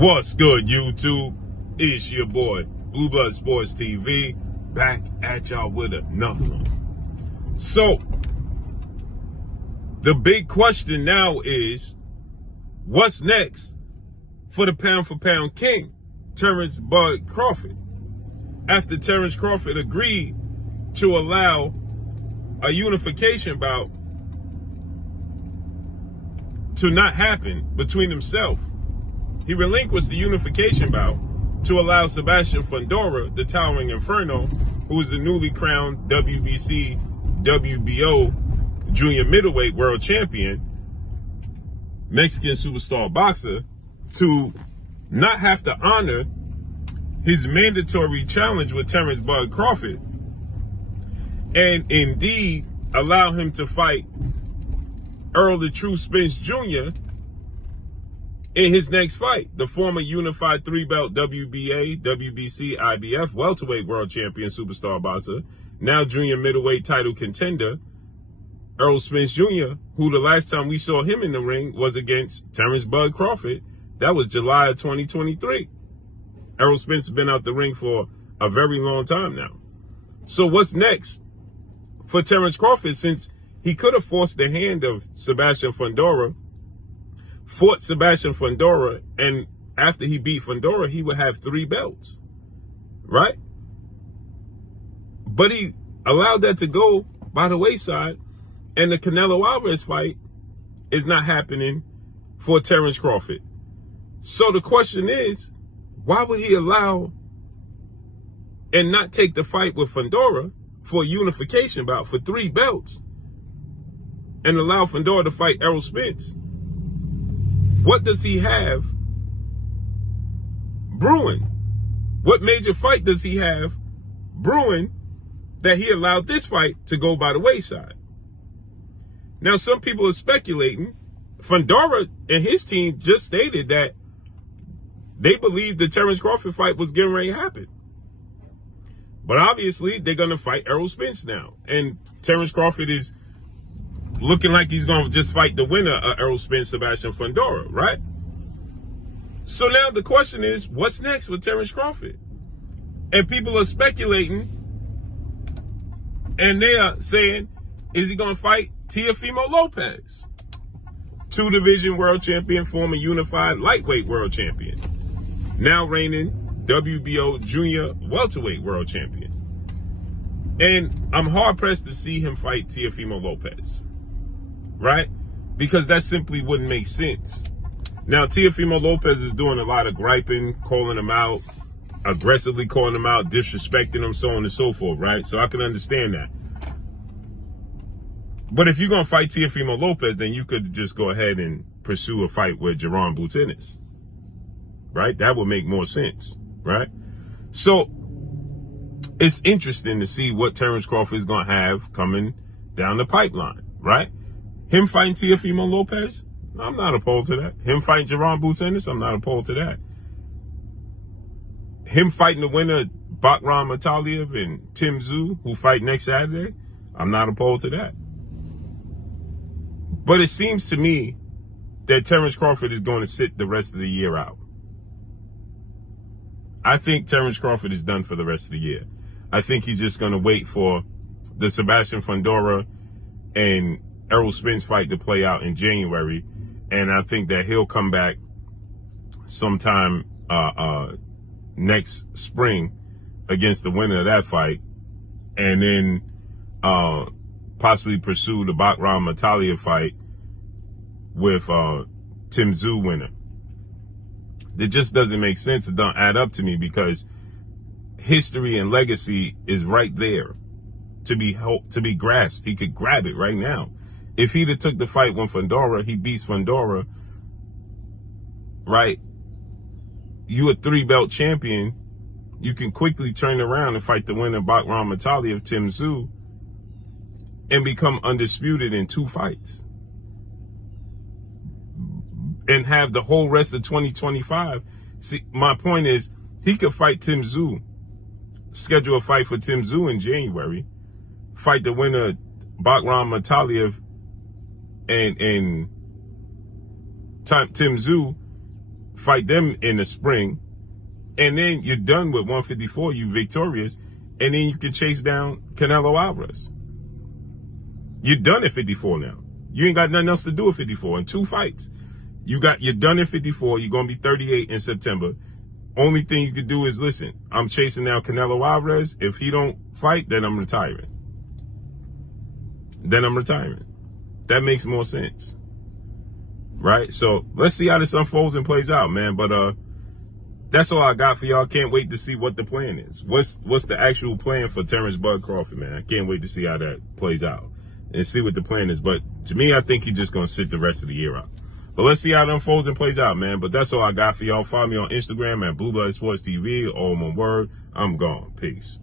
What's good, YouTube? It's your boy, Blue Blood Sports TV, back at y'all with another one. So, the big question now is, what's next for the pound-for-pound king, Terence "Bud" Crawford? After Terence Crawford agreed to allow a unification bout to not happen between himself, he relinquished the unification bout to allow Sebastian Fundora, the Towering Inferno, who is the newly crowned WBC WBO junior middleweight world champion, Mexican superstar boxer, to not have to honor his mandatory challenge with Terence "Bud" Crawford, and indeed allow him to fight Earl the True Spence Jr. in his next fight. The former unified 3-belt WBA, WBC, IBF welterweight world champion superstar boxer, now junior middleweight title contender, Earl Spence Jr., who the last time we saw him in the ring was against Terence "Bud" Crawford. That was July of 2023. Earl Spence has been out the ring for a very long time now. So what's next for Terence Crawford, since he could have forced the hand of Sebastian Fundora, fought Sebastian Fundora, and after he beat Fundora, he would have 3 belts, right? But he allowed that to go by the wayside, and the Canelo Alvarez fight is not happening for Terence Crawford. So the question is, why would he allow and not take the fight with Fundora for a unification bout for 3 belts and allow Fundora to fight Errol Spence? What does he have brewing? What major fight does he have brewing that he allowed this fight to go by the wayside? Now, some people are speculating. Fundora and his team just stated that they believe the Terence Crawford fight was getting ready to happen. But obviously, they're going to fight Errol Spence now. And Terence Crawford is looking like he's going to just fight the winner of Errol Spence, Sebastian Fundora, right? So now the question is, what's next with Terence Crawford? And people are speculating, and they are saying, is he going to fight Teofimo Lopez, 2-division world champion, former unified lightweight world champion, now reigning WBO junior welterweight world champion? And I'm hard-pressed to see him fight Teofimo Lopez, right? Because that simply wouldn't make sense. Now, Teofimo Lopez is doing a lot of griping, calling him out, aggressively calling him out, disrespecting him, so on and so forth, right? So I can understand that. But if you're going to fight Teofimo Lopez, then you could just go ahead and pursue a fight with Jerron Boutinez, right? That would make more sense, right? So it's interesting to see what Terence Crawford is going to have coming down the pipeline, right? Him fighting Teofimo Lopez, I'm not opposed to that. Him fighting Jerron Boutinez, I'm not opposed to that. Him fighting the winner, Bakram Mataliev and Tim Tszyu, who fight next Saturday, I'm not opposed to that. But it seems to me that Terence Crawford is going to sit the rest of the year out. I think Terence Crawford is done for the rest of the year. I think he's just going to wait for the Sebastian Fundora and Errol Spence fight to play out in January. And I think that he'll come back sometime next spring against the winner of that fight, and then possibly pursue the Bakram Mataliev fight with Tim Tszyu winner. It just doesn't make sense. It don't add up to me, because history and legacy is right there to be grasped. He could grab it right now. If he'd have took the fight when Fundora, he beats Fundora, right? You a 3-belt champion. You can quickly turn around and fight the winner, Bakram Mataliev, Tim Tszyu, and become undisputed in 2 fights. And have the whole rest of 2025. See, my point is, he could fight Tim Tszyu, schedule a fight for Tim Tszyu in January, fight the winner, Bakram Mataliev, and Tim Tszyu, fight them in the spring, and then you're done with 154, you victorious, and then you can chase down Canelo Alvarez. You're done at 54 now. You ain't got nothing else to do at 54 in 2 fights. You're done at 54. You're going to be 38 in September. Only thing you could do is, listen, I'm chasing down Canelo Alvarez. If he don't fight, then I'm retiring. That makes more sense. Right? So let's see how this unfolds and plays out, man. But that's all I got for y'all. Can't wait to see what the plan is. What's the actual plan for Terence Bud Crawford, man? I can't wait to see how that plays out and see what the plan is. But to me, I think he's just going to sit the rest of the year out. But let's see how it unfolds and plays out, man. But that's all I got for y'all. Follow me on Instagram at Blue Blood Sports TV. All one word. I'm gone. Peace.